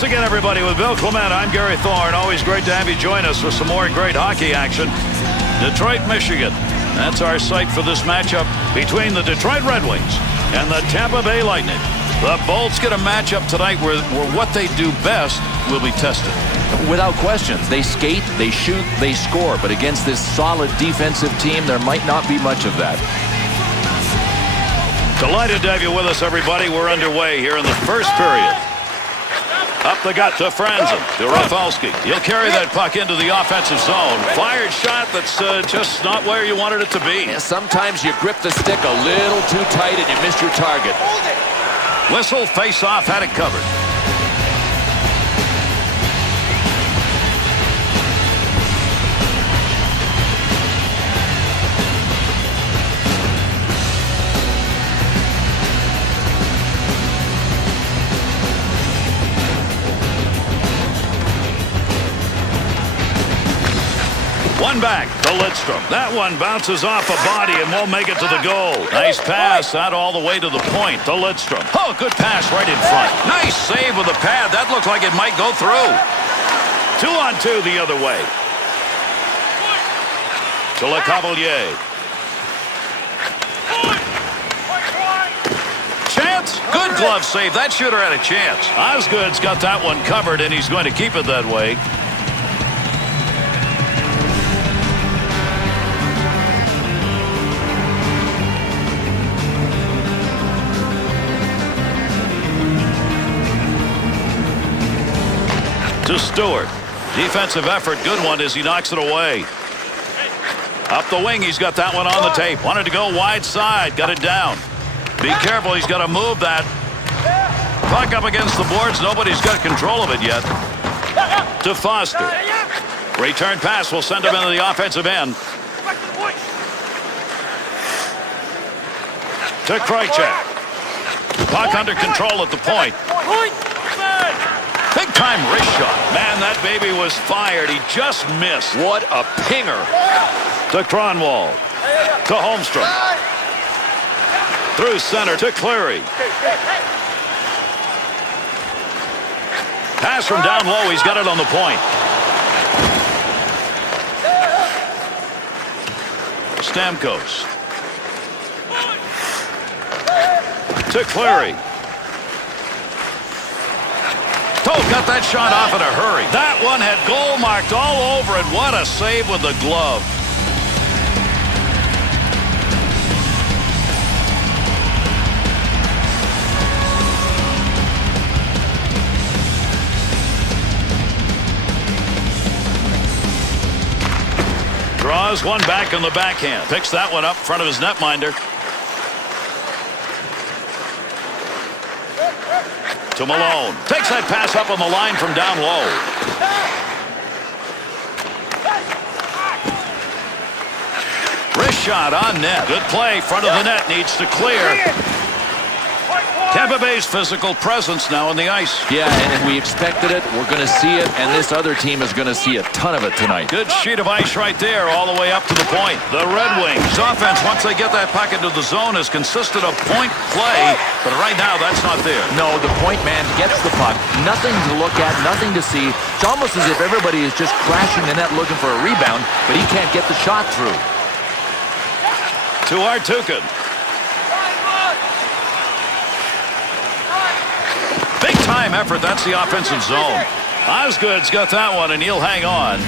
Once again, everybody, with Bill Clement, I'm Gary Thorne. Always great to have you join us for some more great hockey action. Detroit, Michigan. That's our site for this matchup between the Detroit Red Wings and the Tampa Bay Lightning. The Bolts get a matchup tonight where what they do best will be tested. Without questions, they skate, they shoot, they score. But against this solid defensive team, there might not be much of that. Delighted to have you with us, everybody. We're underway here in the first period. Up the gut to Franzen, to Rafalski. He'll carry that puck into the offensive zone. Fired shot that's just not where you wanted it to be. Yeah, sometimes you grip the stick a little too tight and you miss your target. Whistle, face-off, had it covered. One back to Lidstrom. That one bounces off a body and won't make it to the goal. Nice pass out all the way to the point to Lidstrom. Oh, good pass right in front. Nice save with the pad. That looked like it might go through. 2-on-2 the other way. To LeCavalier. Chance. Good glove save. That shooter had a chance. Osgood's got that one covered, and he's going to keep it that way. To Stewart. Defensive effort. Good one as he knocks it away. Up the wing. He's got that one on the tape. Wanted to go wide side. Got it down. Be careful. He's got to move that. Puck up against the boards. Nobody's got control of it yet. To Foster. Return pass will send him into the offensive end. To Krejcek. Puck under control at the point. Big time wrist shot. Man, that baby was fired. He just missed. What a pinger. To Kronwall. To Holmstrom. Through center to Cleary. Pass from down low. He's got it on the point. Stamkos. To Cleary. Got that shot off in a hurry. That one had goal marked all over it. What a save with the glove. Draws one back on the backhand. Picks that one up in front of his netminder. To Malone. Takes that pass up on the line from down low. Wrist shot on net. Good play. Front of the net needs to clear. Tampa Bay's physical presence now on the ice. Yeah, and we expected it. We're going to see it, and this other team is going to see a ton of it tonight. Good sheet of ice right there all the way up to the point. The Red Wings offense, once they get that puck into the zone, has consisted of point play, but right now that's not there. No, the point man gets the puck. Nothing to look at, nothing to see. It's almost as if everybody is just crashing the net looking for a rebound, but he can't get the shot through. To Artukin. Big time effort. That's the offensive zone. Osgood's got that one, and he'll hang on.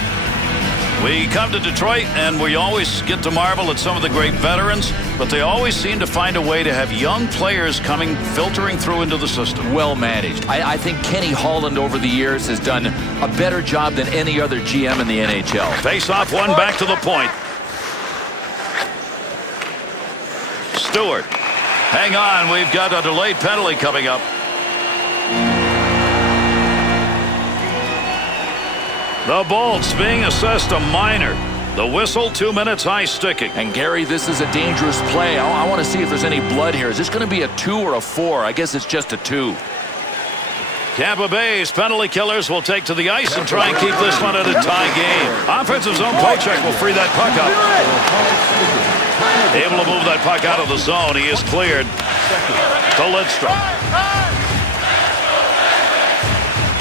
We come to Detroit, and we always get to marvel at some of the great veterans, but they always seem to find a way to have young players filtering through into the system. Well managed. I think Kenny Holland over the years has done a better job than any other GM in the NHL. Face off one back to the point. Stewart. Hang on. We've got a delayed penalty coming up. The Bolts being assessed a minor. The whistle, 2 minutes high sticking. And Gary, this is a dangerous play. I want to see if there's any blood here. Is this going to be a 2 or a 4? I guess it's just a 2. Tampa Bay's penalty killers will take to the ice and try and keep this one at a tie game. Offensive zone fore-check will free that puck up. Able to move that puck out of the zone. He is cleared. To Lidstrom.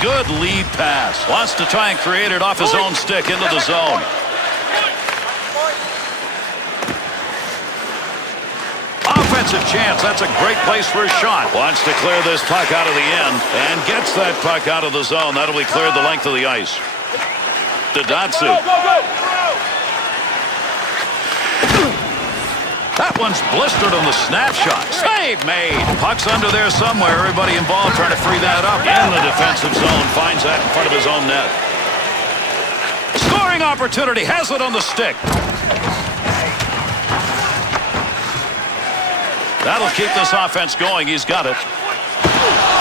Good lead pass. Wants to try and create it off his own stick into the zone. Offensive chance. That's a great place for a shot. Wants to clear this puck out of the end and gets that puck out of the zone. That'll be cleared the length of the ice. Dadatsu. That one's blistered on the snapshot. Save made. Puck's under there somewhere. Everybody involved trying to free that up. In the defensive zone. Finds that in front of his own net. Scoring opportunity. Has it on the stick. That'll keep this offense going. He's got it.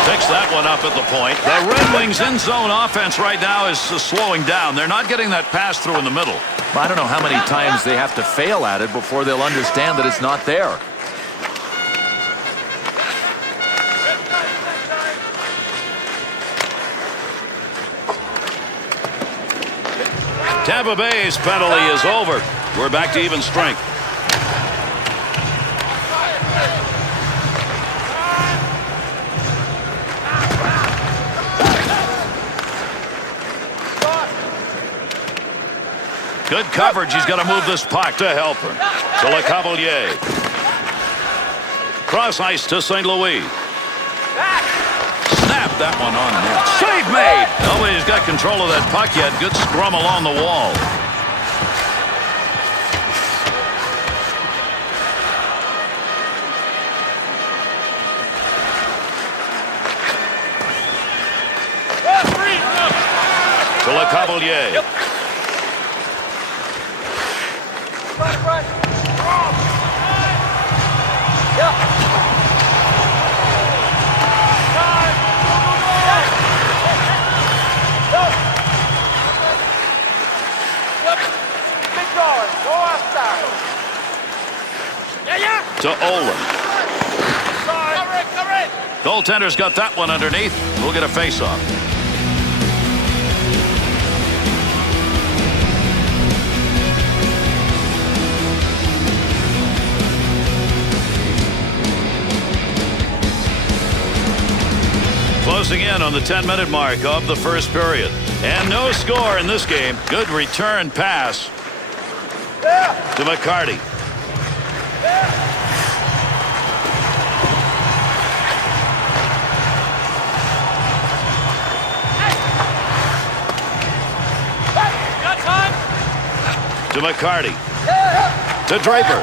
Picks that one up at the point. The Red Wings in-zone offense right now is slowing down. They're not getting that pass through in the middle. I don't know how many times they have to fail at it before they'll understand that it's not there. Tampa Bay's penalty is over. We're back to even strength. Good coverage. He's got to move this puck to help her. To Le Cavalier. Cross ice to St. Louis. Snap that one on net. Save made. Nobody's got control of that puck yet. Good scrum along the wall. To Le Cavalier. To Olin. Goaltender's got that one underneath. We'll get a face-off. Closing in on the 10-minute mark of the first period. And no score in this game. Good return pass to McCarty. To McCarty. To Draper.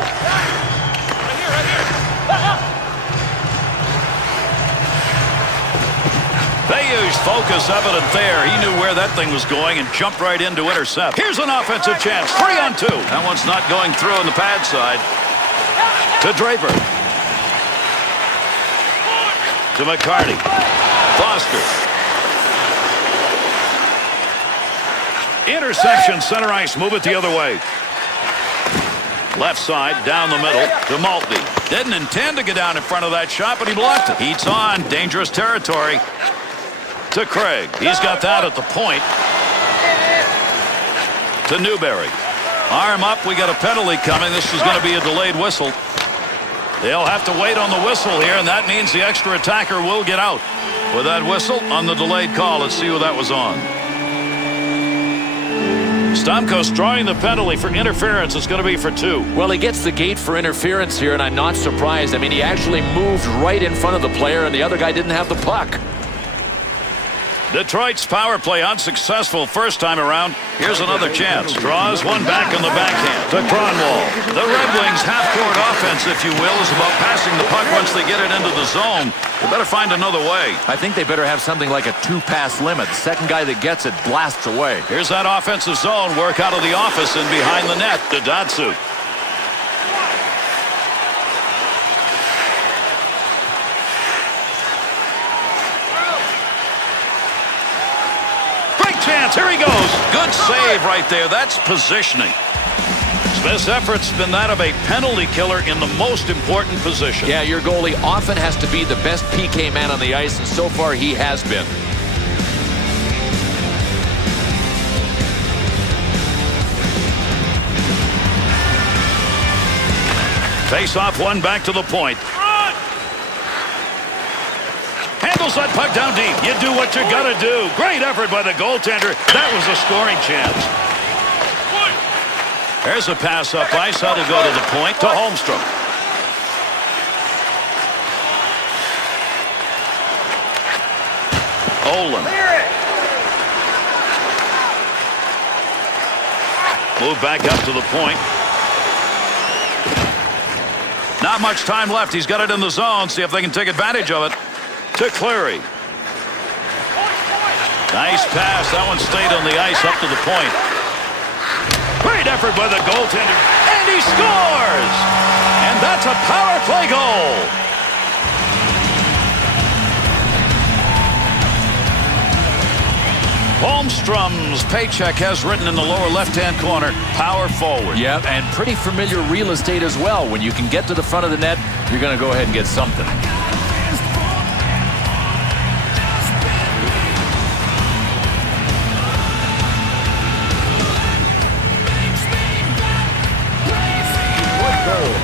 They used focus evident there. He knew where that thing was going and jumped right in to intercept. Here's an offensive chance. 3-on-2. That one's not going through on the pad side. To Draper. To McCarty. Foster. Interception, center ice. Move it the other way. Left side, down the middle to Maltby. Didn't intend to get down in front of that shot, but he blocked it. Heats on. Dangerous territory. To Craig. He's got that at the point. To Newberry. Arm up. We got a penalty coming. This is going to be a delayed whistle. They'll have to wait on the whistle here, and that means the extra attacker will get out. With that whistle on the delayed call, let's see who that was on. Stamkos drawing the penalty for interference. It's going to be for 2. Well, he gets the gate for interference here, and I'm not surprised. I mean, he actually moved right in front of the player, and the other guy didn't have the puck. Detroit's power play unsuccessful first time around. Here's another chance. Draws one back on the backhand to Cronwall. The Red Wings half-court offense, if you will, is about passing the puck once they get it into the zone. They better find another way. I think they better have something like a 2-pass limit. The second guy that gets it blasts away. Here's that offensive zone work out of the office and behind the net to Dadatsu. Chance. Here he goes. Good save right there. That's positioning. Smith's effort's been that of a penalty killer in the most important position. Yeah, your goalie often has to be the best PK man on the ice, and so far he has been. Face off one back to the point. Handles that puck down deep. You do what you got to do. Great effort by the goaltender. That was a scoring chance. There's a pass up ice. That'll go to the point to Holmstrom. Olin. Move back up to the point. Not much time left. He's got it in the zone. See if they can take advantage of it. To Cleary. Nice pass. That one stayed on the ice up to the point. Great effort by the goaltender. And he scores! And that's a power play goal. Holmstrom's paycheck has written in the lower left-hand corner, power forward. Yeah, and pretty familiar real estate as well. When you can get to the front of the net, you're going to go ahead and get something.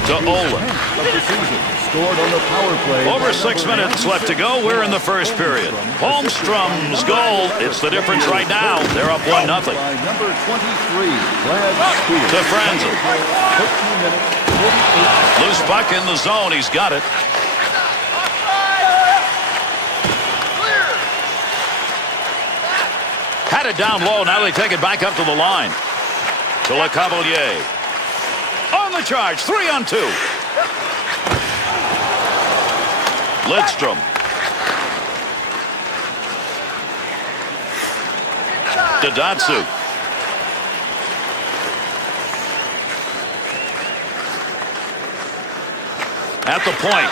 To Olin. Scored on the power play. Over 6 minutes left to go. We're in the first period. Holmstrom's goal. It's the difference right now. They're up 1-0. Number 23, Brad Stewart. To Franzen. 15 minutes, 48. Loose puck in the zone. He's got it. Had it down low. Now they take it back up to the line. To LeCavalier. On the charge. 3-on-2. Lidstrom. To Datsyuk. At the point.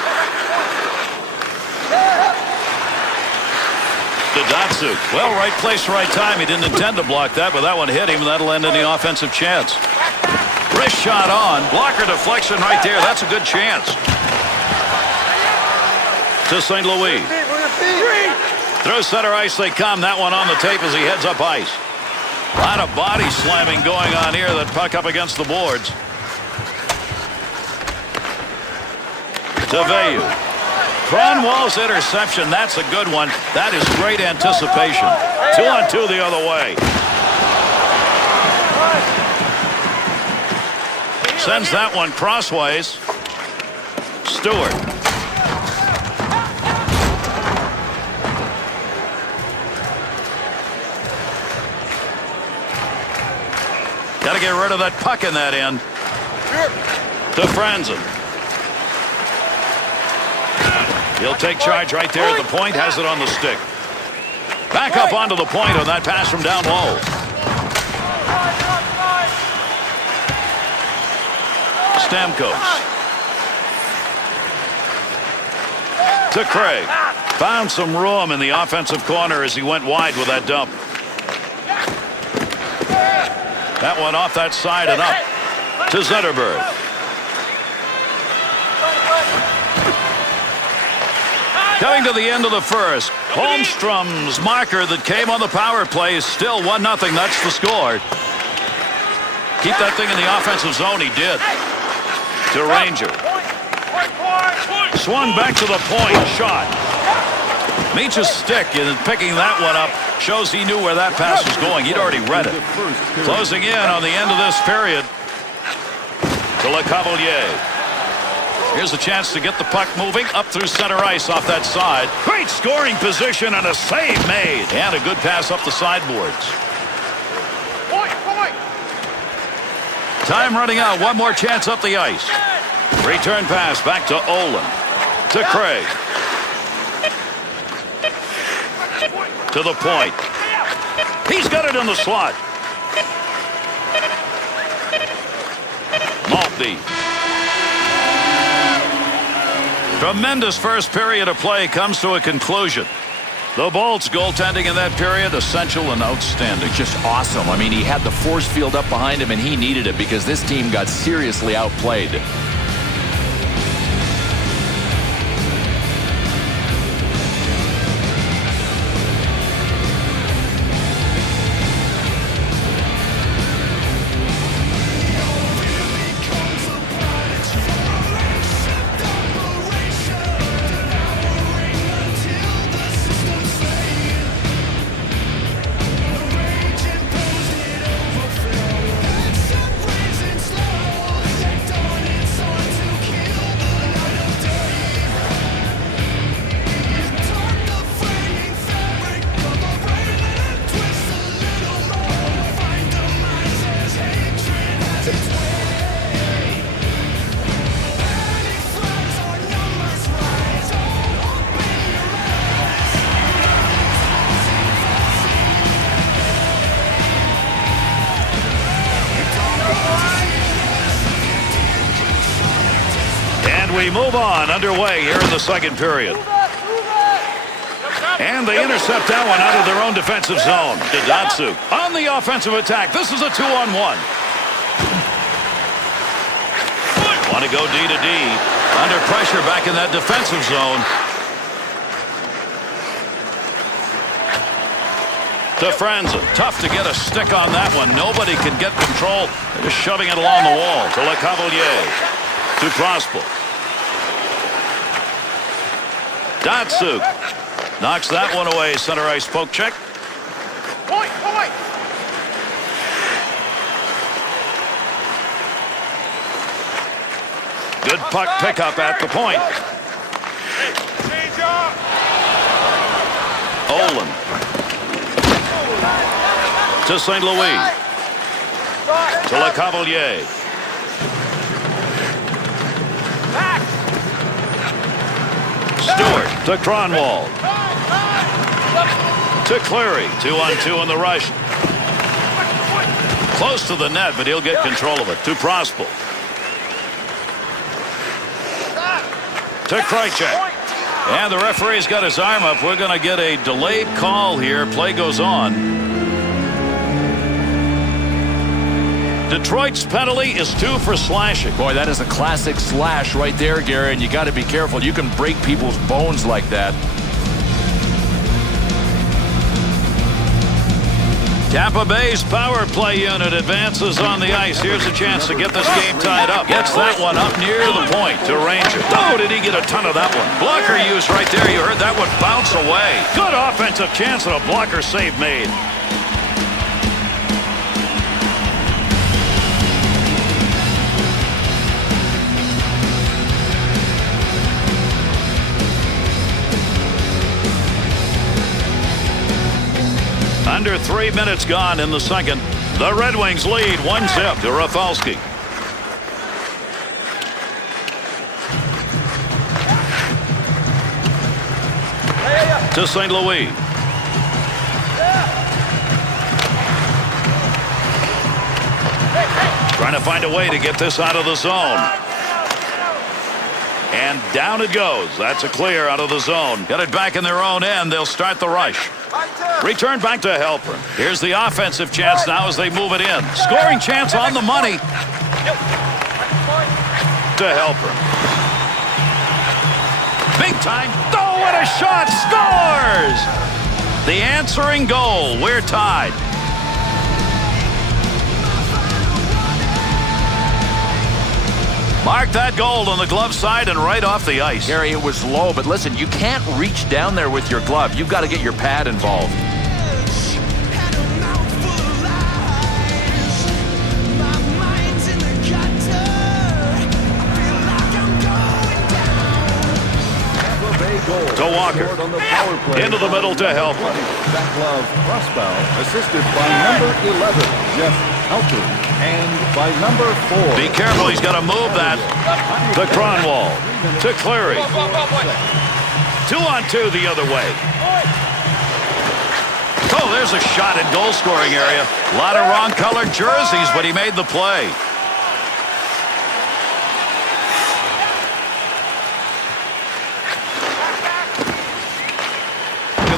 To Datsyuk. Well, right place, right time. He didn't intend to block that, but that one hit him, and that'll end any offensive chance. Wrist shot on. Blocker deflection right there. That's a good chance. To St. Louis. Through center ice they come. That one on the tape as he heads up ice. A lot of body slamming going on here. That puck up against the boards. To Veyu. Cronwall's interception. That's a good one. That is great anticipation. 2-on-2 the other way. Sends that one crossways. Stewart. Got to get rid of that puck in that end. To Franzen. He'll take charge right there at the point. Has it on the stick. Back up onto the point on that pass from down low. Stamkos. To Craig. Found some room in the offensive corner as he went wide with that dump. That one off that side and up to Zetterberg. Coming to the end of the first. Holmstrom's marker that came on the power play is still 1-0. That's the score. Keep that thing in the offensive zone. He did. To Ranger. Swung back to the point. Shot. Meets his stick and picking that one up shows he knew where that pass was going. He'd already read it. Closing in on the end of this period. To LeCavalier. Here's a chance to get the puck moving up through center ice off that side. Great scoring position and a save made. And a good pass up the sideboards. Time running out. One more chance up the ice. Return pass back to Olin. To Craig. To the point. He's got it in the slot. Maltby. Tremendous first period of play comes to a conclusion. The Bolts goaltending in that period, essential and outstanding. Just awesome. I mean, he had the force field up behind him, and he needed it because this team got seriously outplayed. we move on, underway here in the second period. And they intercept that one out of their own defensive zone. Datsuk on the offensive attack. This is a 2-on-1. Want to go D to D. Under pressure back in that defensive zone. To Franzen. Tough to get a stick on that one. Nobody can get control. They're just shoving it along the wall. To Le Cavalier. To Prosper. Datsuk knocks that one away. Center ice poke check. Point. Good puck pickup at the point. Olin. To St. Louis. To Le Cavalier. Stewart to Cronwall. To Cleary. 2-on-2 in the rush. Close to the net, but he'll get control of it. To Prospel. To Krejcek. And the referee's got his arm up. We're going to get a delayed call here. Play goes on. Detroit's penalty is 2 for slashing. Boy, that is a classic slash right there, Gary, and you got to be careful. You can break people's bones like that. Tampa Bay's power play unit advances on the ice. Here's a chance to get this game tied up. Gets that one up near the point to Ranger. Oh, did he get a ton of that one? Blocker used right there. You heard that one bounce away. Good offensive chance and a blocker save made. Under 3 minutes gone in the second. The Red Wings lead 1-0 to Rafalski. To St. Louis. Trying to find a way to get this out of the zone. And down it goes. That's a clear out of the zone. Got it back in their own end. They'll start the rush. Return back to Helper. Here's the offensive chance now as they move it in. Scoring chance on the money. To Helper. Big time. Oh, what a shot. Scores! The answering goal. We're tied. Mark that goal on the glove side and right off the ice. Gary, it was low, but listen, you can't reach down there with your glove. You've got to get your pad involved. To Walker. Into the middle to help. That glove, Prospal, assisted by number 11, Jeff Halpern, and by number 4. Be careful, he's got to move that. To Cronwall. To Cleary. 2-on-2 the other way. Oh, there's a shot in goal scoring area. A lot of wrong colored jerseys, but he made the play.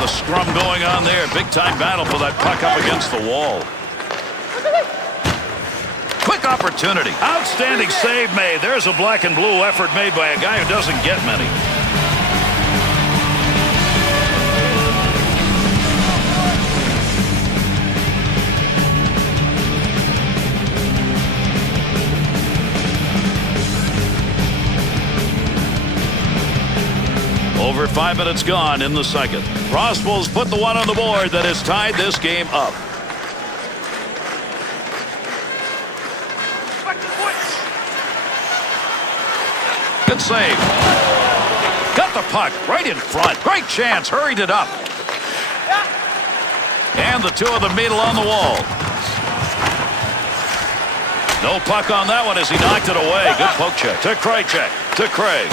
The scrum going on there. Big time battle for that puck up against the wall. Quick opportunity. Outstanding save made. There's a black and blue effort made by a guy who doesn't get many. Over 5 minutes gone in the second. Crosswell's put the one on the board that has tied this game up. Good save. Got the puck right in front. Great chance. Hurried it up. And the two of them meet along the wall. No puck on that one as he knocked it away. Good poke check. To Krejcek. To Craig.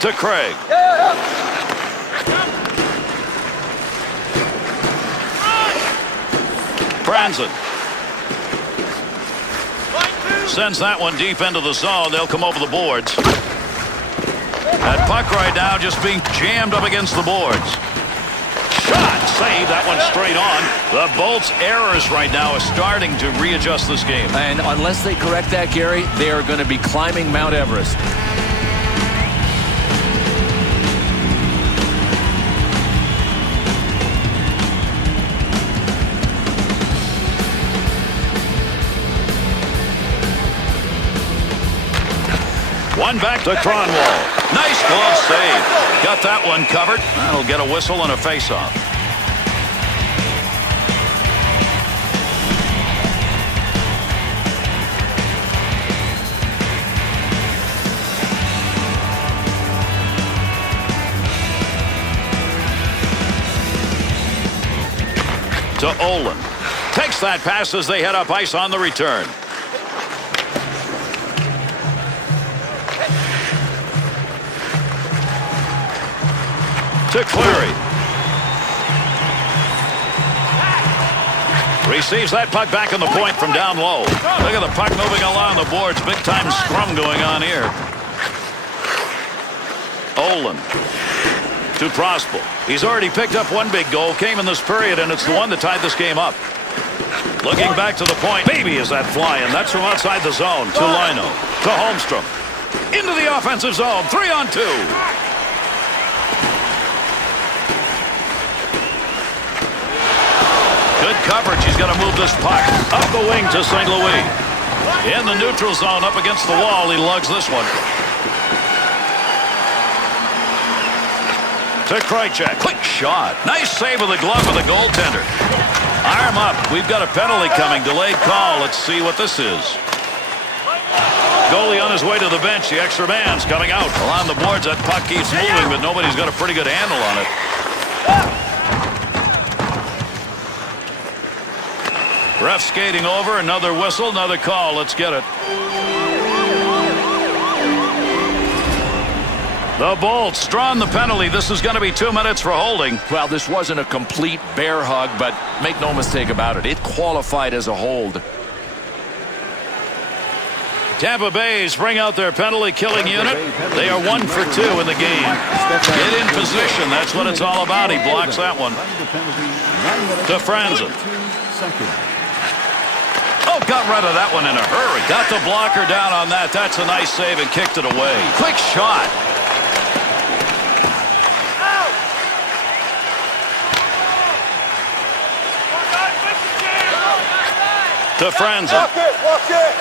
To Craig. Franzen. Sends that one deep into the zone. They'll come over the boards. That puck right now just being jammed up against the boards. Shot, save, that one straight on. The Bolts' errors right now are starting to readjust this game. And unless they correct that, Gary, they are going to be climbing Mount Everest. One back to Cronwall. Nice glove save. Got that one covered. That'll get a whistle and a face-off. To Olin. Takes that pass as they head up ice on the return. To Cleary. Receives that puck back on the point from down low. Look at the puck moving along the boards. Big time scrum going on here. Olin. To Prospel. He's already picked up one big goal. Came in this period, and it's the one that tied this game up. Looking back to the point. Baby, is that flying. That's from outside the zone. To Lino. To Holmstrom. Into the offensive zone. 3-on-2. Good coverage. He's got to move this puck up the wing to St. Louis. In the neutral zone, up against the wall. He lugs this one. To Krejcek. Quick shot. Nice save of the glove of the goaltender. Arm up. We've got a penalty coming. Delayed call. Let's see what this is. Goalie on his way to the bench. The extra man's coming out. Along the boards, that puck keeps moving, but nobody's got a pretty good handle on it. Ref skating over. Another whistle. Another call. Let's get it. The Bolts drawing the penalty. This is going to be 2 minutes for holding. Well, this wasn't a complete bear hug, but make no mistake about it. It qualified as a hold. Tampa Bay's bring out their penalty-killing unit. They are 1 for 2 in the game. Get in position. That's what it's all about. He blocks that one. To Franzen. Oh, got rid of that one in a hurry. Got the blocker down on that. That's a nice save and kicked it away. Quick shot. To Franzen. Walk it.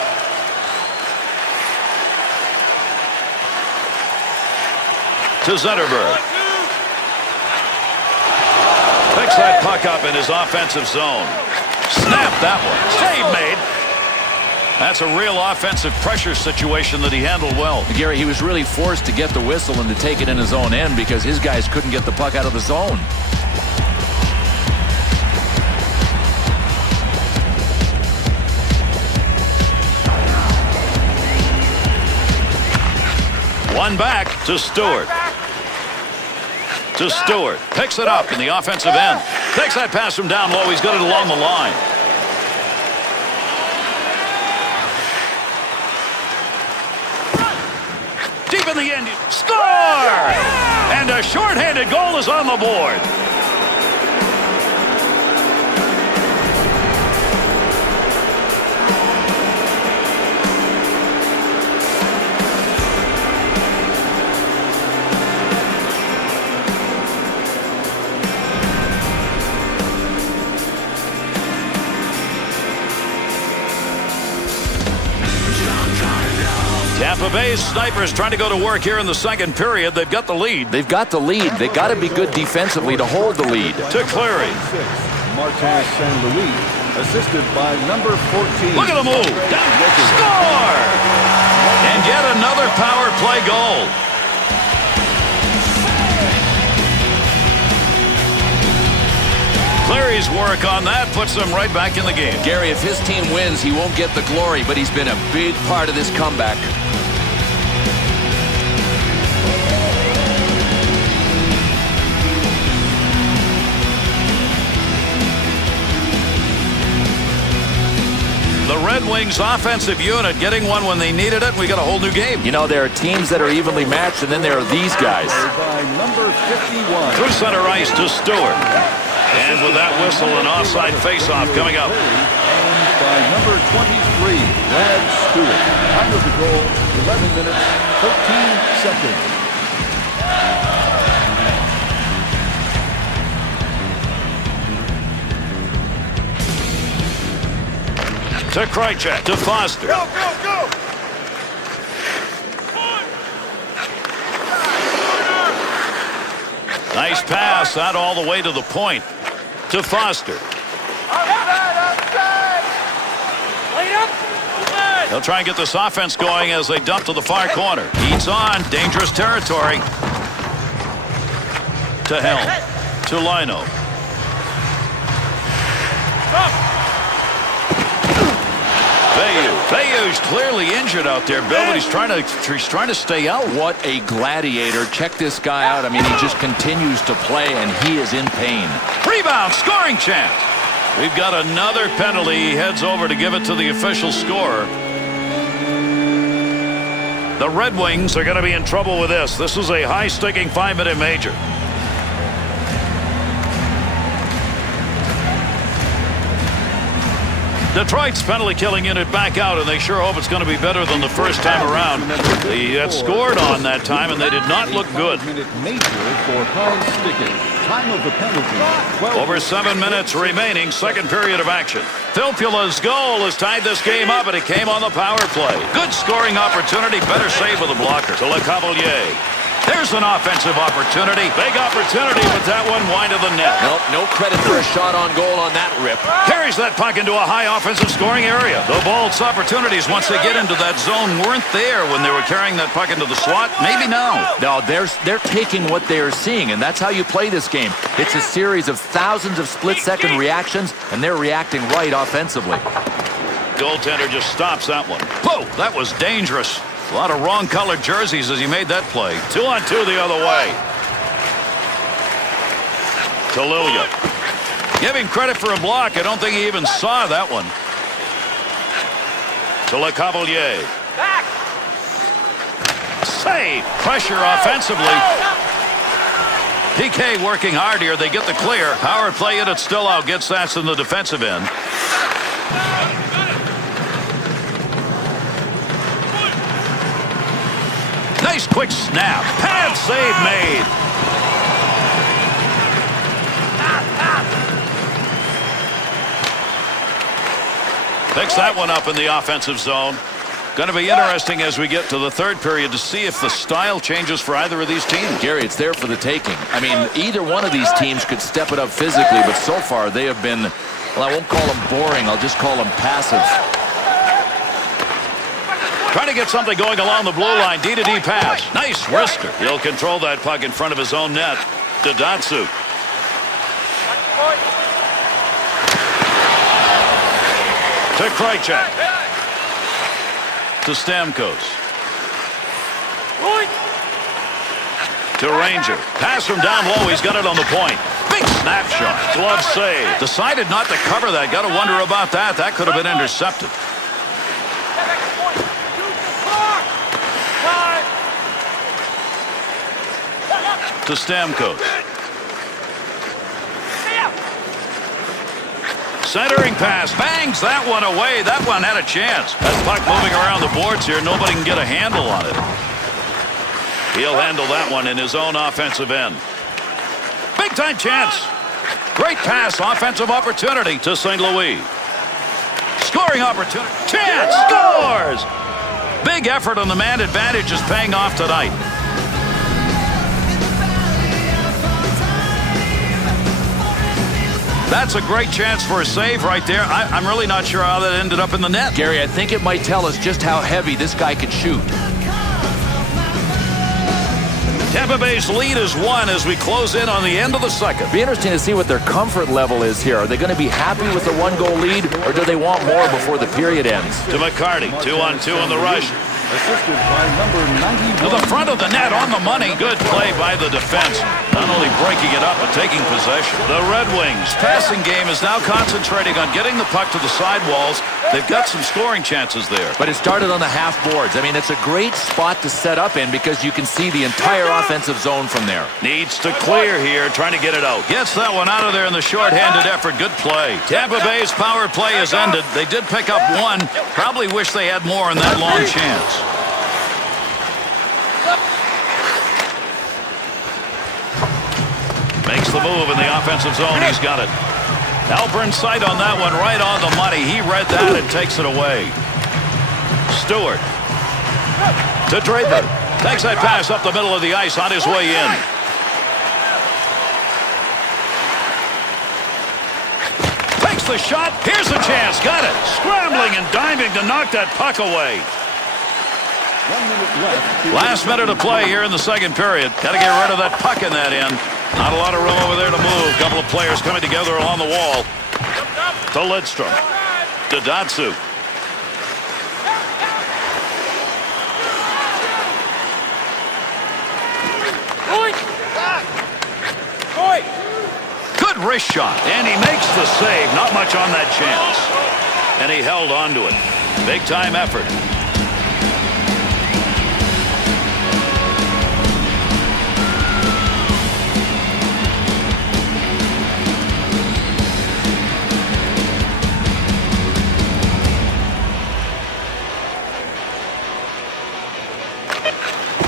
To Zetterberg. Picks that puck up in his offensive zone. Snap that one. Save made. That's a real offensive pressure situation that he handled well. Gary, he was really forced to get the whistle and to take it in his own end because his guys couldn't get the puck out of the zone. One back to Stewart. To Stewart. Picks it up in the offensive end. Takes that pass from down low. He's got it along the line. Deep in the end. Score! And a shorthanded goal is on the board. Tampa Bay's snipers trying to go to work here in the second period. They've got the lead. They've got the lead. They've got to be good defensively to hold the lead. To Cleary. Martin St. Louis, assisted by number 14. Look at the move. Down. Score! And yet another power play goal. Cleary's work on that puts them right back in the game. Gary, if his team wins, he won't get the glory, but he's been a big part of this comeback. Red Wings offensive unit getting one when they needed it. We got a whole new game. You know, there are teams that are evenly matched, and then there are these guys. By number 51. Through center ice to Stewart. And with that whistle, an offside faceoff coming up. And by number 23, Brad Stewart. Time of the goal, 11 minutes, 13 seconds. To Krejcek, to Foster. Go, go, go! Nice pass out all the way to the point. To Foster. They'll try and get this offense going as they dump to the far corner. Heats on. Dangerous territory. To Helm. To Lino. Bayou's clearly injured out there, Bill, but he's trying to stay out. What a gladiator. Check this guy out. I mean, he just continues to play, and he is in pain. Rebound, scoring chance. We've got another penalty. He heads over to give it to the official scorer. The Red Wings are going to be in trouble with this. This is a high-sticking 5-minute major. Detroit's penalty-killing unit back out, and they sure hope it's going to be better than the first time around. They had scored on that time, and they did not look good. 5-minute major for high sticking. Time of the penalty, 12. Over 7 minutes remaining, second period of action. Filppula's goal has tied this game up, and it came on the power play. Good scoring opportunity, better save with a blocker. To Le Cavalier. There's an offensive opportunity. Big opportunity, but that one wide of the net. Nope, no credit for a shot on goal on that rip. Carries that puck into a high offensive scoring area. The Bolts' opportunities once they get into that zone weren't there when they were carrying that puck into the slot. Maybe now. No, they're taking what they are seeing, and that's how you play this game. It's a series of thousands of split-second reactions, and they're reacting right offensively. Goaltender just stops that one. Whoa, that was dangerous. A lot of wrong-colored jerseys as he made that play. 2-on-2 the other way. To Lilia. Give him credit for a block. I don't think he even saw that one. To Le Cavalier. Back! Save. Pressure offensively. PK working hard here. They get the clear. Power play unit still out. Gets that in the defensive end. Nice quick snap. Pad save made. Picks that one up in the offensive zone. Going to be interesting as we get to the third period to see if the style changes for either of these teams. Gary, it's there for the taking. I mean, either one of these teams could step it up physically, but so far they have been, well, I won't call them boring. I'll just call them passive. Trying to get something going along the blue line. D-to-D pass. Nice wrister. He'll control that puck in front of his own net. To Datsyuk. To Krejcek. To Stamkos. To Ranger. Pass from down low. He's got it on the point. Big snapshot. Glove save. Decided not to cover that. Got to wonder about that. That could have been intercepted. To Stamkos. Centering pass. Bangs that one away. That one had a chance. That puck moving around the boards here. Nobody can get a handle on it. He'll handle that one in his own offensive end. Big time chance. Great pass. Offensive opportunity to St. Louis. Scoring opportunity. Chance. Scores. Big effort on the man advantage is paying off tonight. That's a great chance for a save right there. I'm really not sure how that ended up in the net. Gary, I think it might tell us just how heavy this guy can shoot. Tampa Bay's lead is 1 as we close in on the end of the second. Be interesting to see what their comfort level is here. Are they going to be happy with the 1-goal lead, or do they want more before the period ends? To McCarty. 2-on-2 on the rush. assisted by number 91. To the front of the net on the money. Good play by the defense. Not only breaking it up, but taking possession. The Red Wings' passing game is now concentrating on getting the puck to the sidewalls. They've got some scoring chances there. But it started on the half boards. I mean, it's a great spot to set up in because you can see the entire offensive zone from there. Needs to clear here, trying to get it out. Gets that one out of there in the short-handed effort. Good play. Tampa Bay's power play has ended. They did pick up one. Probably wish they had more in that long chance. Makes the move in the offensive zone. He's got it. Halpern's sight on that one, right on the money. He read that and takes it away. Stewart to Draper. Takes that pass up the middle of the ice on his way in. Takes the shot. Here's a chance. Got it. Scrambling and diving to knock that puck away. 1 minute left. Last minute of play here in the second period. Got to get rid of that puck in that end. Not a lot of room over there to move. Couple of players coming together along the wall. To Lidstrom. To Datsu. Good wrist shot. And he makes the save. Not much on that chance. And he held on to it. Big time effort.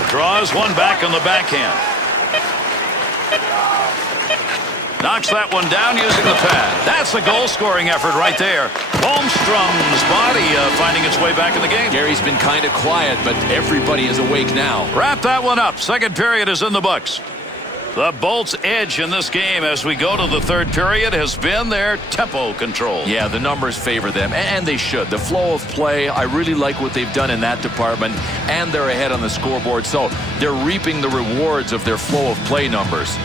Draws one back on the backhand. Knocks that one down using the pad. That's a goal-scoring effort right there. Holmstrom's body finding its way back in the game. Gary's been kind of quiet, but everybody is awake now. Wrap that one up. Second period is in the books. The Bolts' edge in this game as we go to the third period has been their tempo control. Yeah, the numbers favor them, and they should. The flow of play, I really like what they've done in that department, and they're ahead on the scoreboard, so they're reaping the rewards of their flow of play numbers.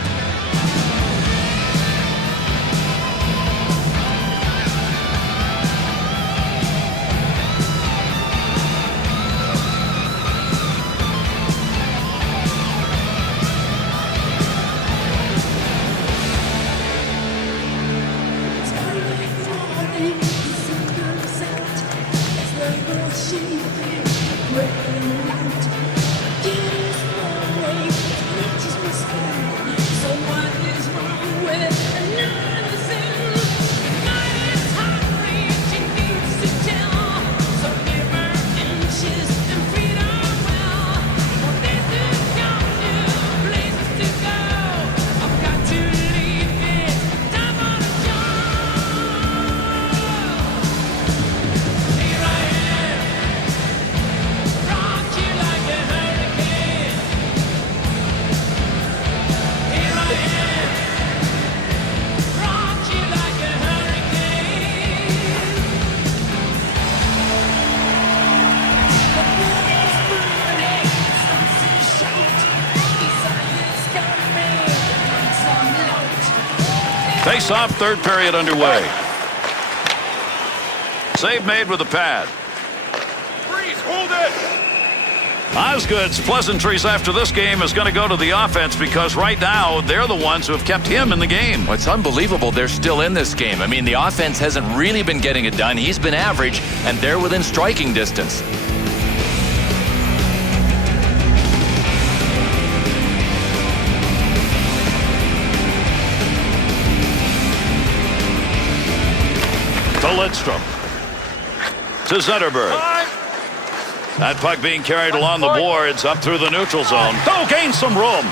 Face-off, third period underway. Save made with the pad. Freeze, hold it! Osgood's pleasantries after this game is going to go to the offense because right now they're the ones who have kept him in the game. Well, it's unbelievable they're still in this game. I mean, the offense hasn't really been getting it done. He's been average, and they're within striking distance. To Lidstrom. To Zetterberg. That puck being carried along the boards up through the neutral zone. Oh, gains some room.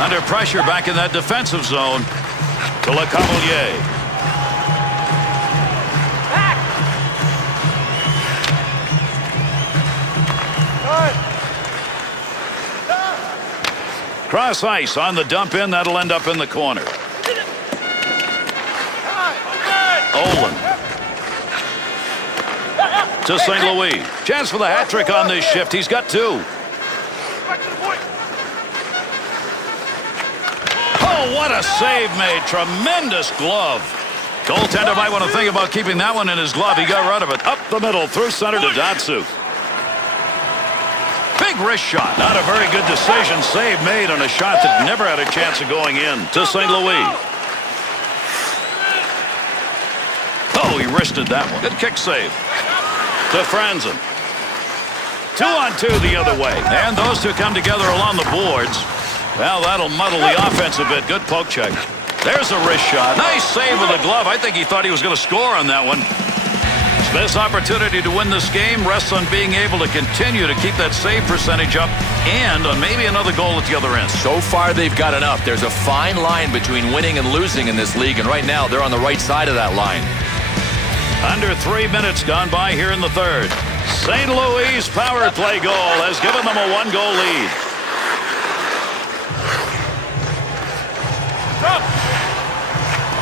Under pressure back in that defensive zone. To LeCavalier. Cross ice on the dump in. That'll end up in the corner. Olin. To St. Louis. Chance for the hat trick on this shift. He's got two. Oh, what a save made. Tremendous glove. Goaltender might want to think about keeping that one in his glove. He got rid of it. Up the middle, through center to Datsyuk. Big wrist shot. Not a very good decision. Save made on a shot that never had a chance of going in to St. Louis. Oh, he wristed that one. Good kick save. To Franzen. 2-on-2 the other way. And those two come together along the boards. Well, that'll muddle the offense a bit. Good poke check. There's a wrist shot. Nice save with the glove. I think he thought he was going to score on that one. Smith's opportunity to win this game rests on being able to continue to keep that save percentage up and on maybe another goal at the other end. So far, they've got enough. There's a fine line between winning and losing in this league, and right now, they're on the right side of that line. Under 3 minutes gone by here in the third. St. Louis' power play goal has given them a 1-goal lead.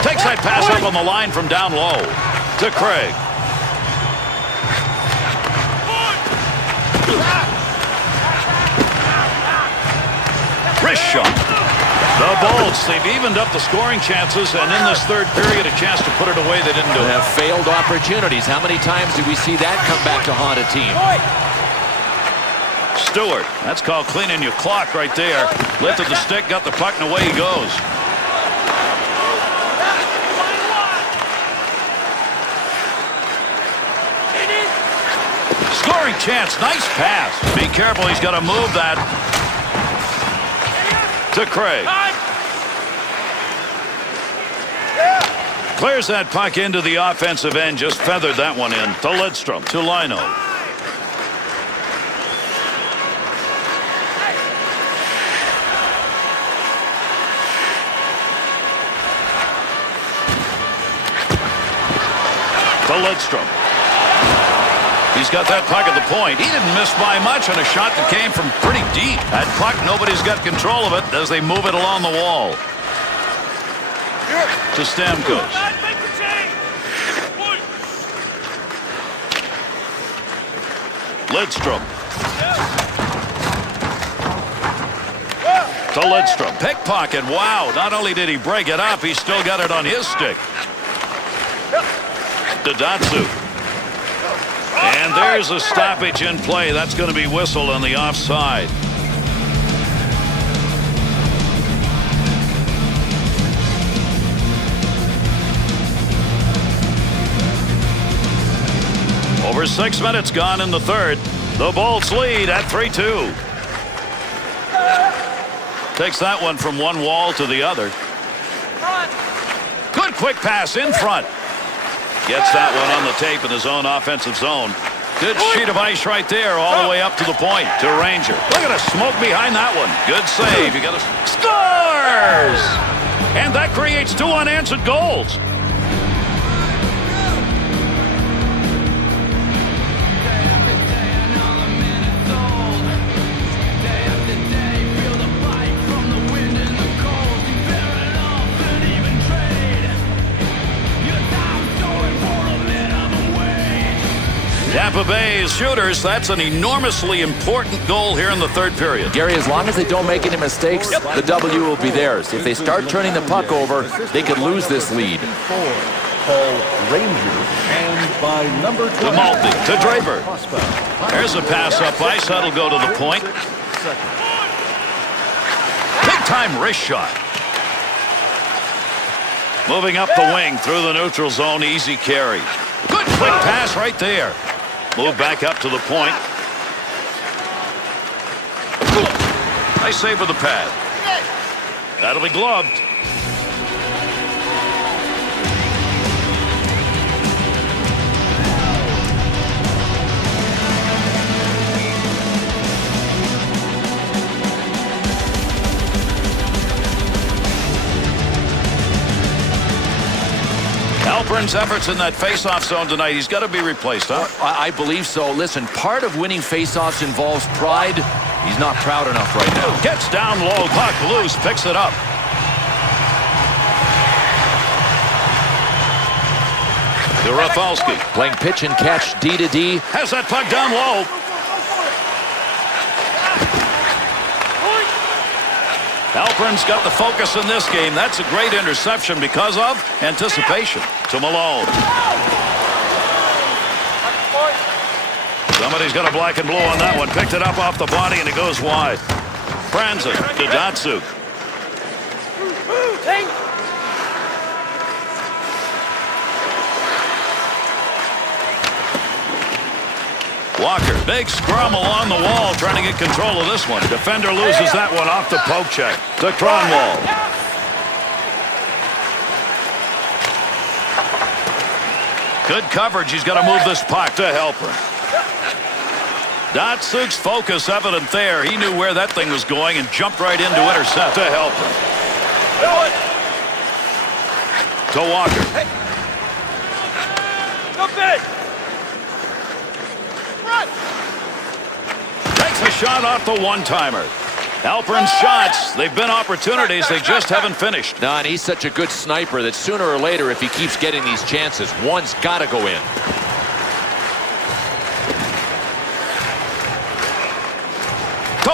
Takes that pass up on the line from down low to Craig. Wrist shot. The Bolts, they've evened up the scoring chances, and in this third period, a chance to put it away. They didn't do it. They have failed opportunities. How many times do we see that come back to haunt a team? Stewart, that's called cleaning your clock right there. Lifted the stick, got the puck, and away he goes. Scoring chance, nice pass. Be careful, he's got to move that. To Craig. Clears that puck into the offensive end. Just feathered that one in. To Lidstrom. To Lino. To Lidstrom. He's got that puck at the point. He didn't miss by much on a shot that came from pretty deep. That puck, nobody's got control of it as they move it along the wall. To Stamkos. Lidstrom. To Lidstrom. Pickpocket. Wow. Not only did he break it up, he still got it on his stick. To Datsyuk. And there's a stoppage in play. That's going to be whistled on the offside. Over 6 minutes gone in the third. The Bolts lead at 3-2. Takes that one from one wall to the other. Good quick pass in front. Gets that one on the tape in his own offensive zone. Good sheet of ice right there all the way up to the point to Ranger. Look at the smoke behind that one. Good save. You got to scores! And that creates 2 unanswered goals. Tampa Bay's shooters, that's an enormously important goal here in the third period. Gary, as long as they don't make any mistakes, the W will be theirs. If they start turning the puck over, they could lose this lead. Paul Ranger, and by number 20. To Maltby, to Draper. There's a pass up ice. That'll go to the point. Big-time wrist shot. Moving up the wing through the neutral zone, easy carry. Good quick pass right there. Move back up to the point. Nice save with the pad. That'll be gloved. Alpern's efforts in that face-off zone tonight, he's got to be replaced, huh? I believe so. Listen, part of winning face-offs involves pride. He's not proud enough right now. Gets down low, puck loose, picks it up. To Rafalski. Playing pitch and catch, D to D. Has that puck down low. Halpern's got the focus in this game. That's a great interception because of anticipation. To Malone. Somebody's got a black and blue on that one. Picked it up off the body, and it goes wide. Franzen to Datsuk. Walker, big scrum along the wall, trying to get control of this one. Defender loses that one off the poke check. To Cronwall. Good coverage. He's got to move this puck to Halpern. Datsuk's focus evident there. He knew where that thing was going and jumped right in to intercept. To Halpern. To Walker. Takes a shot off the one-timer. Halpern's shots, they've been opportunities, they just haven't finished. No, and he's such a good sniper that sooner or later, if he keeps getting these chances, one's got to go in.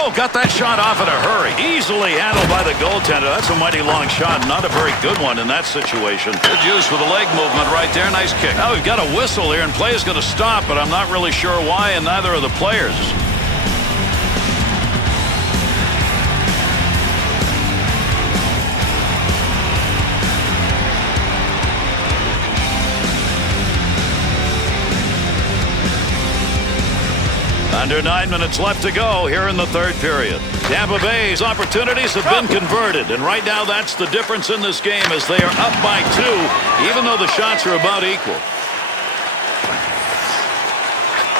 Oh, got that shot off in a hurry. Easily handled by the goaltender. That's a mighty long shot. Not a very good one in that situation. Good use with the leg movement right there. Nice kick. Now we've got a whistle here, and play is going to stop, but I'm not really sure why, and neither are the players. Under 9 minutes left to go here in the third period. Tampa Bay's opportunities have been converted, and right now that's the difference in this game as they are up by 2, even though the shots are about equal.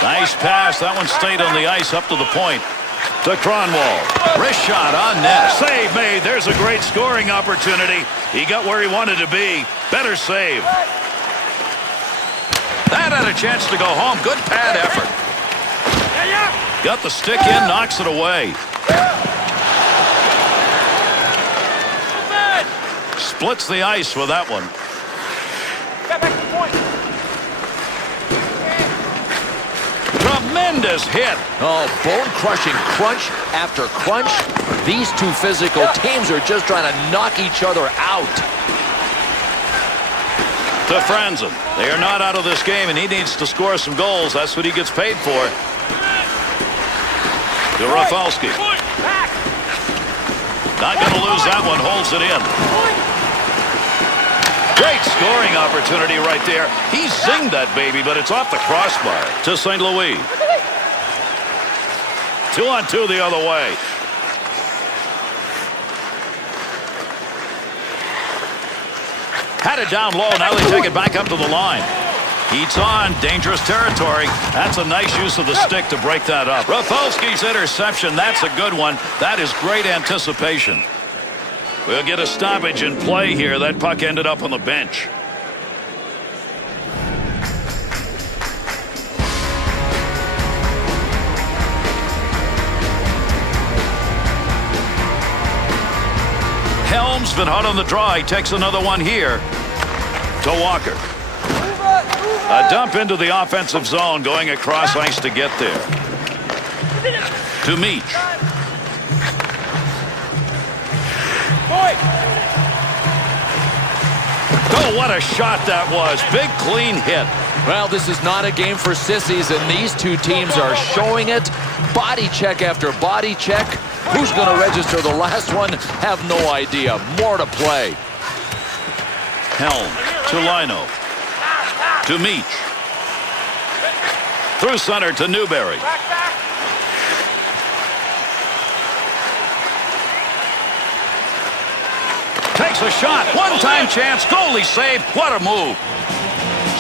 Nice pass. That one stayed on the ice up to the point. To Cronwall. Wrist shot on net. Save made. There's a great scoring opportunity. He got where he wanted to be. Better save. That had a chance to go home. Good pad effort. Got the stick in, knocks it away. Splits the ice with that one. Tremendous hit. Oh, bone-crushing crunch after crunch. These two physical teams are just trying to knock each other out. To Franzen. They are not out of this game, and he needs to score some goals. That's what he gets paid for. To Rafalski. Not going to lose that one. Holds it in. Great scoring opportunity right there. He zinged that baby, but it's off the crossbar. To St. Louis. 2-on-2 the other way. Had it down low. Now they take it back up to the line. Heats on. Dangerous territory. That's a nice use of the stick to break that up. Rafalski's interception. That's a good one. That is great anticipation. We'll get a stoppage in play here. That puck ended up on the bench. Helm's been hot on the draw. He takes another one here. To Walker. A dump into the offensive zone, going across ice to get there. To Meach. Oh, what a shot that was. Big, clean hit. Well, this is not a game for sissies, and these two teams are showing it. Body check after body check. Who's going to register the last one? Have no idea. More to play. Helm to Lino. To Meach. Through center to Newberry. Takes a shot. One-time chance. Goalie save. What a move.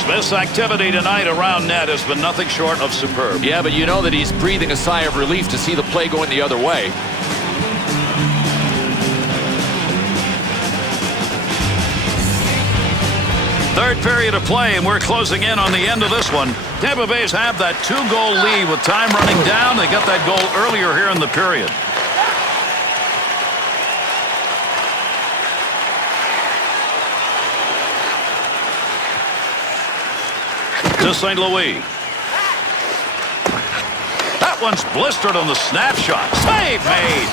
Smith's activity tonight around net has been nothing short of superb. Yeah, but you know that he's breathing a sigh of relief to see the play going the other way. Third period of play, and we're closing in on the end of this one. Tampa Bay's have that 2-goal lead with time running down. They got that goal earlier here in the period. To St. Louis. That one's blistered on the snapshot. Save made.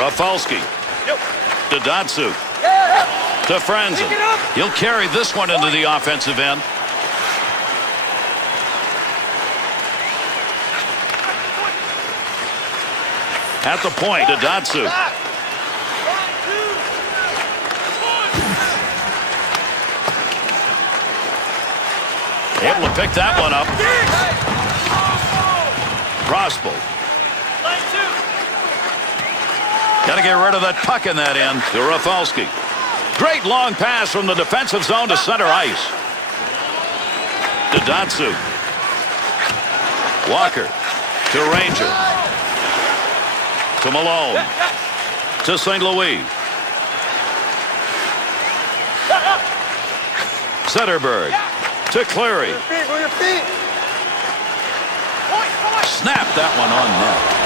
Rafalski. To Datsyuk. To Franzen. He'll carry this one into the offensive end. At the point to Datsyuk. Able to pick that one up. Crossbow. Got to get rid of that puck in that end to Rafalski. Great long pass from the defensive zone to center ice. To Datsyuk. Walker to Ranger. To Malone. To St. Louis. Zetterberg. To Cleary. Snap that one on net.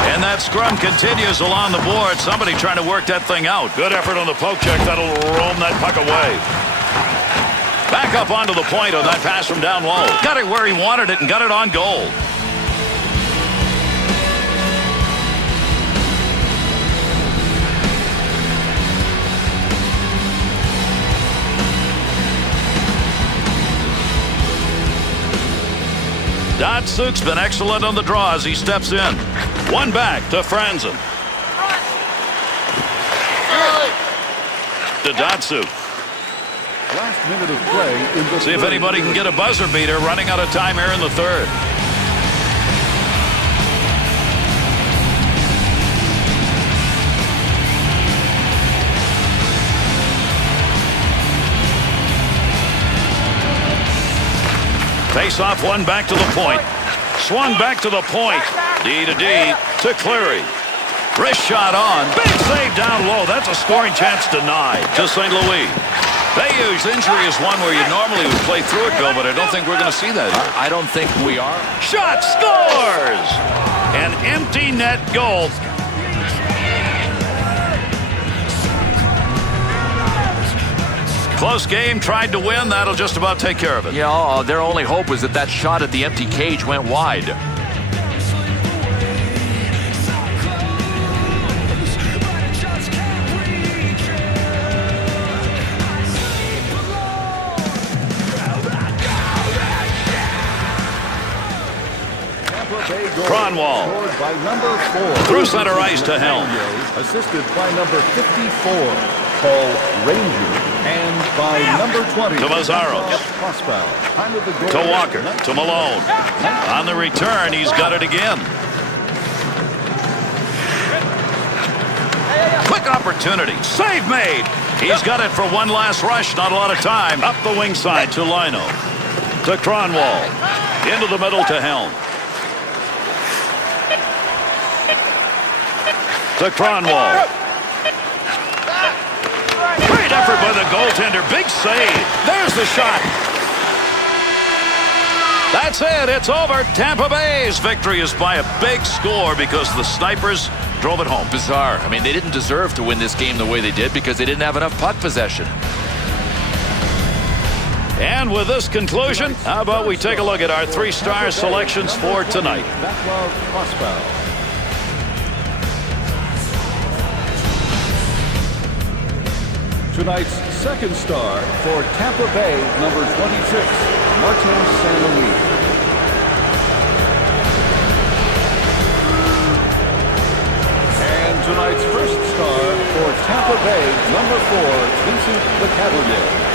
And that scrum continues along the board. Somebody trying to work that thing out. Good effort on the poke check. That'll roam that puck away. Back up onto the point on that pass from down low. Got it where he wanted it and got it on goal. Datsyuk's been excellent on the draw as he steps in. One back to Franzen. To Datsyuk. Last minute of play in the See if anybody can get a buzzer beater. Running out of time here in the third. Face off one back to the point. Swung back to the point. D to D to Cleary. Wrist shot on. Big save down low. That's a scoring chance denied to St. Louis. Bayou's injury is one where you normally would play through it, Bill, but I don't think we're going to see that. I don't think we are. Shot scores! An empty net goal. Close game, tried to win. That'll just about take care of it. Yeah, their only hope was that shot at the empty cage went wide. Cronwall. Scored by number 4. Through center ice to Helm. Assisted by number 54, Paul Ranger. And by number 20, to Mazzaro. Time of the goal. To Walker. To Malone. On the return, he's got it again. Quick opportunity. Save made. He's got it for one last rush. Not a lot of time. Up the wing side to Lino. To Cronwall. Into the middle to Helm. To Cronwall. Great effort by the goaltender. Big save. There's the shot. That's it. It's over. Tampa Bay's victory is by a big score because the Snipers drove it home. Bizarre. I mean, they didn't deserve to win this game the way they did because they didn't have enough puck possession. And with this conclusion, how about we take a look at our 3-star selections for tonight. Tonight's second star for Tampa Bay, number 26, Martin St. Louis. And tonight's first star for Tampa Bay, number 4, Vincent Lecavalier.